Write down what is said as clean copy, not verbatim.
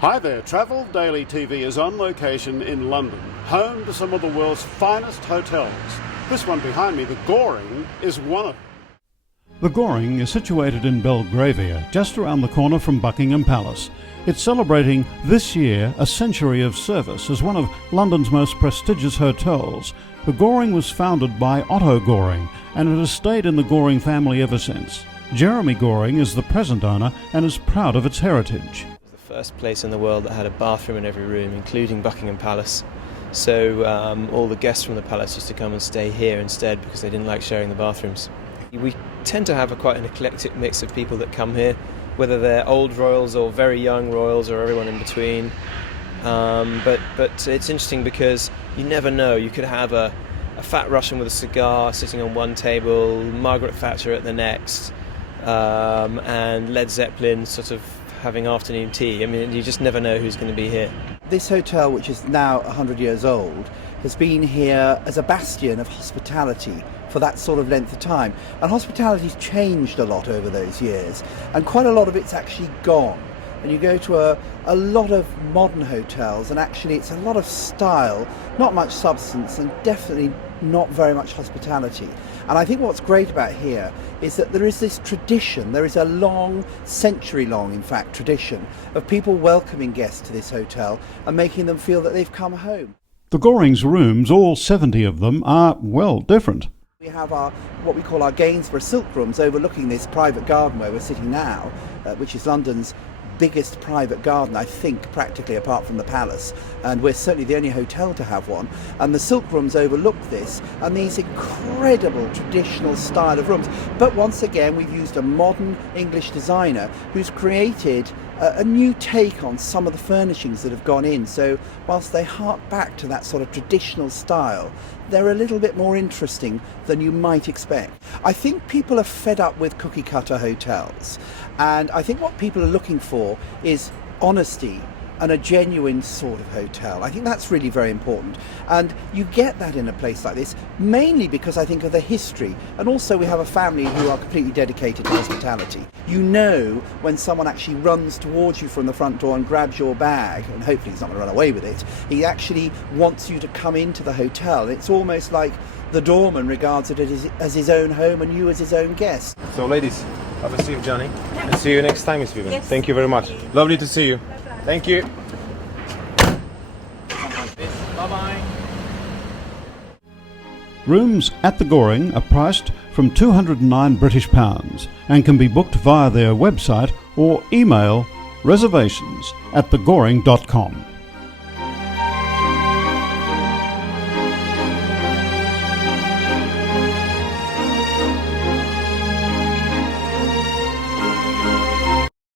Hi there, Travel Daily TV is on location in London, home to some of the world's finest hotels. This one behind me, the Goring, is one of them. The Goring is situated in Belgravia, just around the corner from Buckingham Palace. It's celebrating this year a century of service as one of London's most prestigious hotels. The Goring was founded by Otto Goring, and it has stayed in the Goring family ever since. Jeremy Goring is the present owner and is proud of its heritage. First place in the world that had a bathroom in every room, including Buckingham Palace. So all the guests from the palace used to come and stay here instead because they didn't like sharing the bathrooms. We tend to have quite an eclectic mix of people that come here, whether they're old royals or very young royals or everyone in between. But it's interesting because you never know. You could have a fat Russian with a cigar sitting on one table, Margaret Thatcher at the next, and Led Zeppelin sort of having afternoon tea. I mean, you just never know who's going to be here. This hotel, which is now 100 years old, has been here as a bastion of hospitality for that sort of length of time. And hospitality's changed a lot over those years, and quite a lot of it's actually gone. And you go to a lot of modern hotels, and actually it's a lot of style, not much substance, and definitely not very much hospitality. And I think what's great about here is that there is this tradition, there is a long, century-long, in fact, tradition of people welcoming guests to this hotel and making them feel that they've come home. The Goring's rooms, all 70 of them, are, well, different. We have what we call our Gainsborough silk rooms overlooking this private garden where we're sitting now, which is London's biggest private garden, I think, practically, apart from the palace, and we're certainly the only hotel to have one. And the silk rooms overlook this, and these incredible traditional style of rooms. But once again, we've used a modern English designer who's created a new take on some of the furnishings that have gone in. So whilst they hark back to that sort of traditional style, they're a little bit more interesting than you might expect. I think people are fed up with cookie cutter hotels, and I think what people are looking for is honesty and a genuine sort of hotel. I think that's really very important, and you get that in a place like this, mainly because I think of the history, and also we have a family who are completely dedicated to hospitality. You know when someone actually runs towards you from the front door and grabs your bag, and hopefully he's not going to run away with it, he actually wants you to come into the hotel. It's almost like the doorman regards it as his own home and you as his own guest. So ladies, have a seat, Johnny, and see you next time, Miss Vivian. Yes. Thank you very much. Lovely to see you. Bye-bye. Thank you. Bye-bye. Rooms at the Goring are priced from £209 British and can be booked via their website or email reservations@thegoring.com.